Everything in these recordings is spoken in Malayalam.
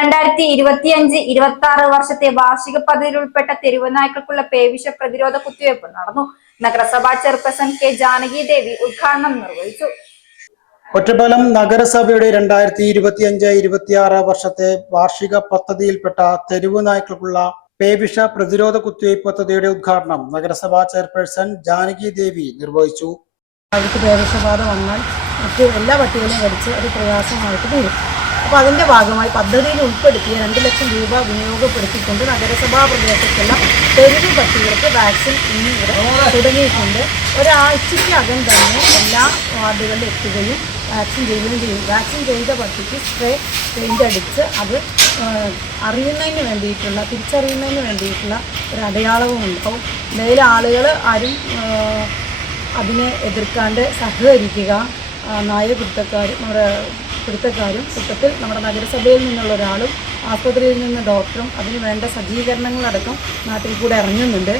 2025-26 വർഷത്തെ വാർഷിക പദ്ധതിയിൽ ഉൾപ്പെട്ട തെരുവ് നായ്ക്കൾക്കുള്ള പേവിഷ പ്രതിരോധ കുത്തിവയ്പ് നടന്നു. നഗരസഭാ ചെയർപേഴ്സൺ കെ ജാനകി ദേവി ഉദ്ഘാടനം നിർവഹിച്ചു. ഒറ്റപ്പാലം നഗരസഭയുടെ 2025-26 വർഷത്തെ വാർഷിക പദ്ധതിയിൽപ്പെട്ട തെരുവ് നായ്ക്കൾക്കുള്ള പേവിഷ പ്രതിരോധ കുത്തിവയ്പ് പദ്ധതിയുടെ ഉദ്ഘാടനം നഗരസഭാ ചെയർപേഴ്സൺ ജാനകി ദേവി നിർവഹിച്ചു. അവർക്ക് പേവിഷബാധ വന്നാൽ മറ്റ് എല്ലാ പട്ടികളെയും കടിച്ച് അത് പ്രയാസമായിട്ട് വരും. അപ്പോൾ അതിൻ്റെ ഭാഗമായി പദ്ധതിയിൽ ഉൾപ്പെടുത്തിയ 2 ലക്ഷം രൂപ വിനിയോഗപ്പെടുത്തിക്കൊണ്ട് നഗരസഭാ പ്രദേശത്തുള്ള തെരുവ് പട്ടികൾക്ക് വാക്സിൻ ഇന്ന് ഇവിടെ തുടങ്ങിയിട്ടുണ്ട്. ഒരാഴ്ചയ്ക്കകം തന്നെ എല്ലാ വാർഡുകളിൽ എത്തുകയും വാക്സിൻ ചെയ്യുകയും ചെയ്യും. വാക്സിൻ ചെയ്ത പട്ടിക്ക് സ്പ്രേ പെയിൻ്റ് അടിച്ച് അത് അറിയുന്നതിന് വേണ്ടിയിട്ടുള്ള തിരിച്ചറിയുന്നതിന് വേണ്ടിയിട്ടുള്ള ഒരു അടയാളവും ഉണ്ടാവും. നിലവിലെ ആളുകൾ ആരും അതിനെ എതിർക്കാണ്ട് സഹകരിക്കുക. നമ്മുടെ പിടുത്തക്കാരും കൂട്ടത്തിൽ നമ്മുടെ നഗരസഭയിൽ നിന്നുള്ള ഒരാളും ആശുപത്രിയിൽ നിന്ന് ഡോക്ടറും അതിന് വേണ്ട സജ്ജീകരണങ്ങളടക്കം നാട്ടിൽ കൂടെ ഇറങ്ങുന്നുണ്ട്.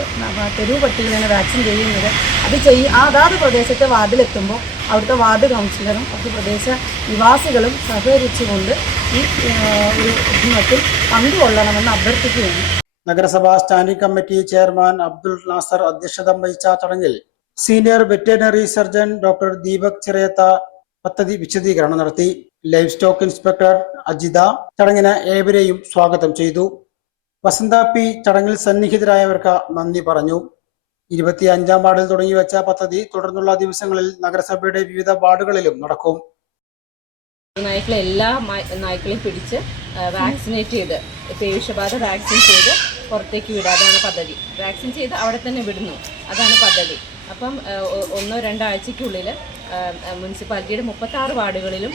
തെരുവ് പട്ടികളെ വാക്സിൻ ചെയ്യുന്നത് അത് അതാത് പ്രദേശത്തെ വാർഡിലെത്തുമ്പോൾ അവിടുത്തെ വാർഡ് കൗൺസിലറും അവിടുത്തെ പ്രദേശ നിവാസികളും സഹകരിച്ചുകൊണ്ട് ഈ ഒരു ഉദ്യമത്തിൽ പങ്കുകൊള്ളണമെന്ന് അഭ്യർത്ഥിക്കുകയാണ്. നഗരസഭാ standing committee chairman Abdul Nasar അധ്യക്ഷത വഹിച്ച ചടങ്ങിൽ senior veterinary surgeon doctor Deepak Chirayath പദ്ധതി വിശദീകരണം നടത്തി. ലൈഫ് സ്റ്റോക്ക് ഇൻസ്പെക്ടർ അജിത ചടങ്ങിന് ഏവരെയും സ്വാഗതം ചെയ്തു. വസന്ത പി ചടങ്ങിൽ സന്നിഹിതരായവർക്ക് നന്ദി പറഞ്ഞു. 25-ാം വാർഡിൽ തുടങ്ങി വെച്ച പദ്ധതി തുടർന്നുള്ള ദിവസങ്ങളിൽ നഗരസഭയുടെ വിവിധ വാർഡുകളിലും നടക്കും. നായ്ക്കളെ എല്ലാ നായ്ക്കളെയും പിടിച്ച് വാക്സിനേറ്റ് ചെയ്ത് പേവിഷബാധ വാക്സിൻ ചെയ്ത് പുറത്തേക്ക് വിടുക, അതാണ് പദ്ധതി. വാക്സിൻ ചെയ്ത് അവിടെ തന്നെ വിടുന്നു, അതാണ് പദ്ധതി. അപ്പം 1-2 ആഴ്ചയ്ക്കുള്ളിൽ മുനിസിപ്പാലിറ്റിയുടെ 36 വാർഡുകളിലും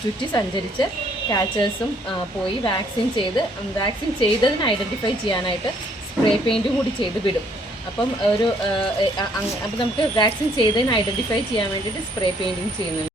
ചുറ്റി സഞ്ചരിച്ച് ക്യാച്ചേഴ്സും പോയി വാക്സിൻ ചെയ്തതിന് ഐഡൻറ്റിഫൈ ചെയ്യാനായിട്ട് സ്പ്രേ പെയിൻറ്റും കൂടി ചെയ്ത് വിടും. അപ്പം നമുക്ക് വാക്സിൻ ചെയ്തതിന് ഐഡൻറ്റിഫൈ ചെയ്യാൻ വേണ്ടിയിട്ട് സ്പ്രേ പെയിൻറ്റിങ് ചെയ്യുന്നുണ്ട്.